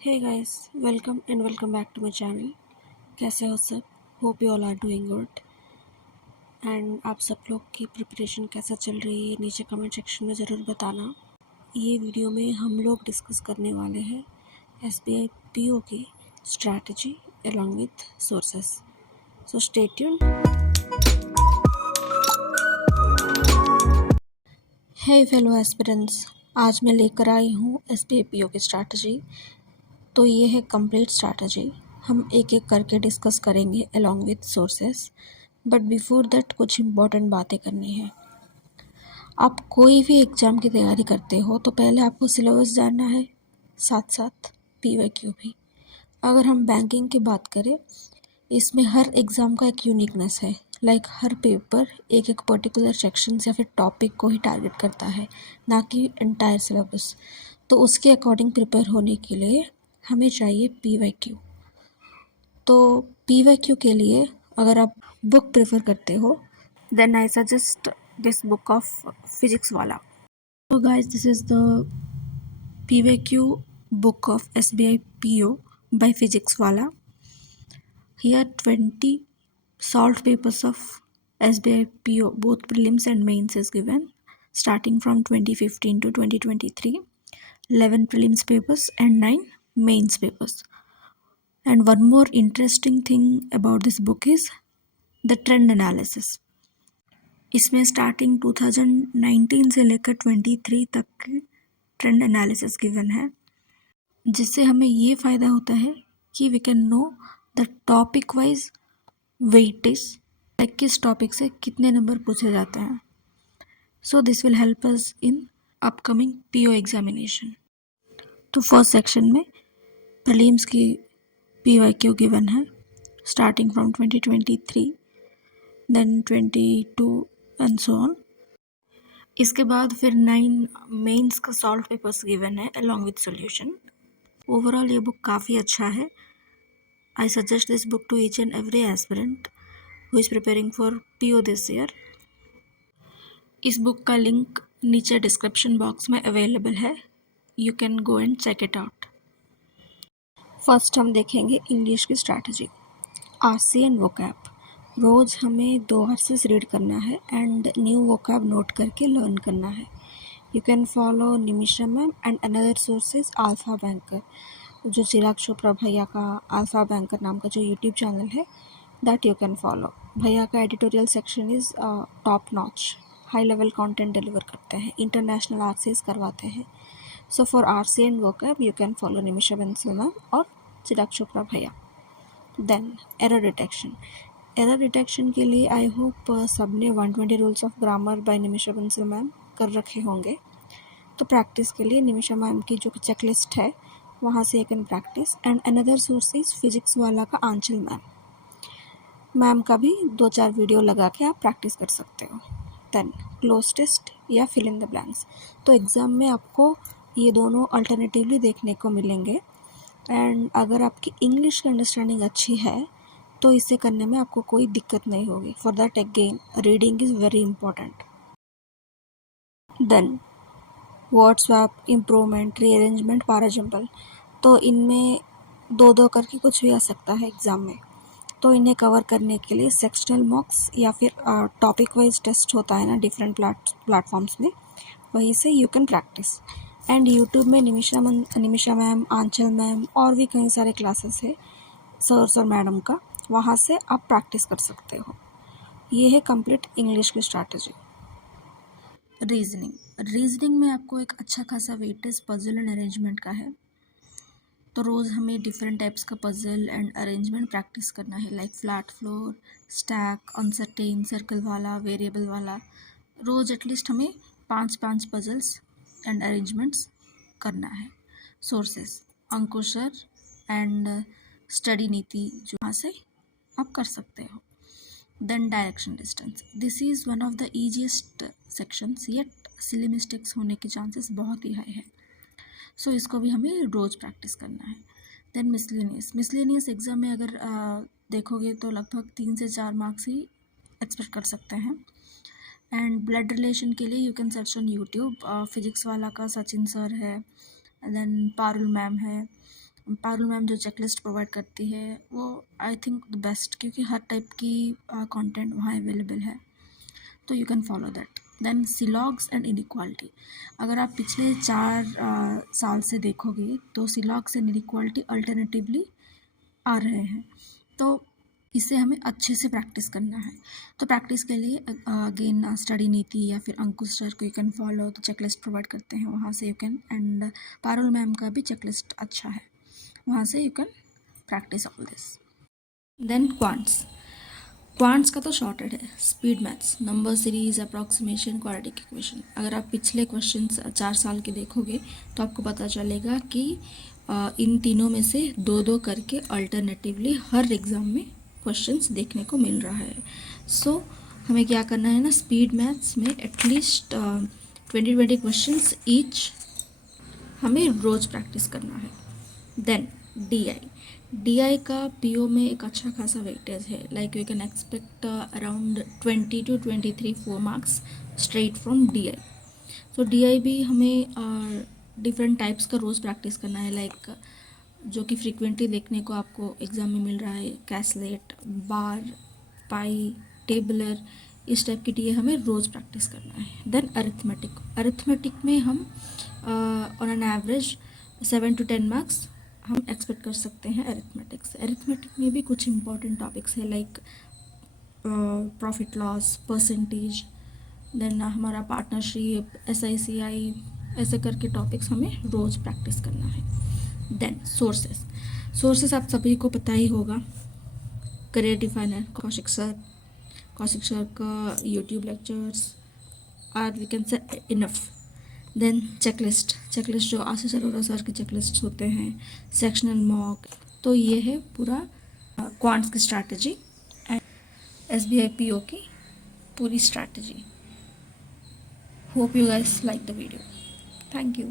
Hey guys, welcome back to my channel. कैसे हो सब? Hope you all are doing good and आप सब लोग की प्रिपरेशन कैसा चल रही है नीचे कमेंट सेक्शन में ज़रूर बताना। ये वीडियो में हम लोग डिस्कस करने वाले हैं SBI PO की strategy along with sources. So stay tuned. Hey fellow aspirants, आज मैं लेकर आई हूँ SBI PO की स्ट्रैटेजी। तो ये है कंप्लीट स्ट्रैटेजी। हम एक एक करके डिस्कस करेंगे along with sources, but before that कुछ इम्पॉर्टेंट बातें करनी है। आप कोई भी एग्ज़ाम की तैयारी करते हो तो पहले आपको सिलेबस जानना है, साथ साथ PYQ भी। अगर हम बैंकिंग की बात करें, इसमें हर एग्ज़ाम का एक यूनिकनेस है। लाइक हर पेपर एक एक पर्टिकुलर सेक्शन या फिर टॉपिक को ही टारगेट करता है, ना कि एंटायर सिलेबस। तो उसके अकॉर्डिंग प्रिपेयर होने के लिए हमें चाहिए PYQ। तो PYQ के लिए अगर आप बुक प्रेफर करते हो then I suggest this book of physics वाला। तो guys, this is the PYQ book of SBI PO by physics wala. Here 20 solved papers of SBI PO, both prelims and mains is given, starting from 2015 to 2023. 11 prelims papers and 9 mains papers. And one more interesting thing about this book is the trend analysis. इसमें starting 2019 से लेकर 23 तक की trend analysis given है, जिससे हमें ये फ़ायदा होता है कि we can know the topic wise weightage, किस टॉपिक से कितने नंबर पूछे जाते हैं। So this will help us in upcoming PO examination. तो फर्स्ट सेक्शन में प्रीलिम्स की PYQ गिवन है, starting from 2023 then 22 and so on. इसके बाद फिर 9 मेंस का सॉल्व पेपर्स गिवन है अलॉन्ग विथ सॉल्यूशन। ओवरऑल ये बुक काफ़ी अच्छा है। I suggest this book to each and every aspirant who is preparing for PO this year. इस बुक का लिंक नीचे डिस्क्रिप्शन बॉक्स में अवेलेबल है, you can go and check it out. First हम देखेंगे इंग्लिश की स्ट्रैटेजी, RC एंड वोकैब। रोज़ हमें 2 आवर्सेस रीड करना है एंड न्यू वोकैब नोट करके लर्न करना है। You can follow Nimisha ma'am and another sources Alpha Banker, जो चिराग चोपड़ा भैया का अल्फ़ा बैंकर नाम का जो यूट्यूब चैनल है, दैट यू कैन फॉलो। भैया का editorial section is top notch, high level content deliver करते हैं, इंटरनेशनल RCs करवाते हैं। So for RC and vocab you can follow Nimisha Bansal ma'am और चिराग चोपड़ा भैया। देन एरर डिटेक्शन के लिए आई होप सबने 120 rules of grammar bye Nimisha Bansal ma'am कर रखे होंगे। तो प्रैक्टिस के लिए निमिषा मैम की जो चेकलिस्ट है वहाँ से you can practice. And another source is physics वाला का आंचल मैम का भी 2-4 वीडियो लगा के आप प्रैक्टिस कर सकते हो। देन क्लोज टेस्ट या फिल इन द ब्लैंक्स। तो एग्ज़ाम में आपको ये दोनों अल्टरनेटिवली देखने को मिलेंगे। एंड अगर आपकी इंग्लिश की अंडरस्टैंडिंग अच्छी है तो इसे करने में आपको कोई दिक्कत नहीं होगी। For that again reading is very important. Then word swap, improvement, rearrangement, parajumble. तो इनमें 2-2 करके कुछ भी आ सकता है एग्ज़ाम में। तो इन्हें कवर करने के लिए सेक्शनल मॉक्स या फिर टॉपिक वाइज टेस्ट होता है ना डिफरेंट प्लेटफॉर्म्स में, वहीं से you can practice. And YouTube में निमिषा मैम, आंचल मैम और भी कई सारे क्लासेस है सर्स और मैडम का, वहाँ से आप प्रैक्टिस कर सकते हो। ये है कंप्लीट इंग्लिश की स्ट्रैटेजी। रीजनिंग में आपको एक अच्छा खासा वेटेज पजल एंड अरेंजमेंट का है। तो रोज़ हमें डिफरेंट टाइप्स का पजल एंड अरेंजमेंट प्रैक्टिस करना है, like flat floor, stack, uncertain, circle वाला, वेरिएबल वाला। रोज़ एटलीस्ट हमें 5-5 पजल्स एंड अरेंजमेंट्स करना है। Sources Ankush sir and study Niti, जो वहाँ से आप कर सकते हो। Then direction distance, this is one of the easiest sections, yet silly mistakes होने के चांसेस बहुत ही हाई है। सो इसको भी हमें रोज़ प्रैक्टिस करना है। देन मिसलेनियस एग्ज़ाम में अगर देखोगे तो लगभग 3 से 4 मार्क्स ही एक्सपेक्ट कर सकते हैं। एंड ब्लड रिलेशन के लिए you can search on YouTube, physics वाला का सचिन सर है, देन पारुल मैम है, पारुल मैम जो चेकलिस्ट प्रोवाइड करती है वो आई थिंक द बेस्ट, क्योंकि हर टाइप की कंटेंट वहाँ अवेलेबल है, तो you can follow that. Then syllogisms and inequality, अगर आप पिछले 4 साल से देखोगे तो सिलॉग्स एंड इनइक्वालिटी अल्टरनेटिवली आ रहे हैं, तो इसे हमें अच्छे से प्रैक्टिस करना है। तो प्रैक्टिस के लिए अगेन स्टडी नीति या फिर अंकुश सर को यू कैन फॉलो, तो चेकलिस्ट प्रोवाइड करते हैं वहाँ से you can, and Parul ma'am का भी चेकलिस्ट अच्छा है, वहाँ से you can practice all this. Then quants का तो शॉर्टेड है, speed maths, number series, approximation, quadratic equation. अगर आप पिछले क्वेश्चन 4 साल के देखोगे तो आपको पता चलेगा कि इन तीनों में से 2-2 करके अल्टरनेटिवली हर एग्ज़ाम में क्वेश्चंस देखने को मिल रहा है। सो हमें क्या करना है ना, स्पीड मैथ्स में एटलीस्ट 20-20 क्वेश्चंस ईच हमें रोज़ प्रैक्टिस करना है। देन डी आई का पीओ में एक अच्छा खासा वेटेज है, like you can expect around 20 to 23 4 marks straight from D I. तो डी आई भी हमें डिफरेंट टाइप्स का रोज़ प्रैक्टिस करना है, लाइक जो कि फ्रीक्वेंटली देखने को आपको एग्ज़ाम में मिल रहा है, कैसलेट, बार, पाई, टेबलर, इस टाइप की डी हमें रोज़ प्रैक्टिस करना है। देन अरिथमेटिक में हम on an average 7 to 10 marks हम एक्सपेक्ट कर सकते हैं अरिथमेटिक में भी कुछ इंपॉर्टेंट टॉपिक्स है, like profit loss, percentage, then हमारा पार्टनरशिप, SICI, ऐसे करके टॉपिक्स हमें रोज़ प्रैक्टिस करना है। देन सोर्सेस आप सभी को पता ही होगा, करियर डिफाइनर कौशिक सर का YouTube lectures are we can say enough. Then checklist जो आशीष अरोड़ा सर के चेकलिस्ट होते हैं, सेक्शनल मॉक, तो ये है पूरा क्वांट्स की स्ट्रैटेजी एंड SBI PO की पूरी strategy. Hope you guys like the video, thank you.